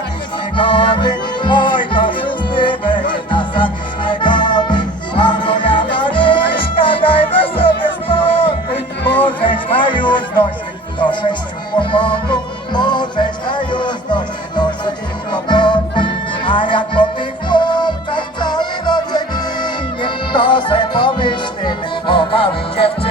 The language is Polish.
zabić przygody Oj, to szósty będzie nas zabić przygody A moja Maryśka, dajmy sobie spokój. Możesz ma już dość do sześciu kłopotów Możesz ma już dość do sześciu kłopotów A jak po tych chłopcach cały nocek ginie To se pomyślimy o małych dziewczynach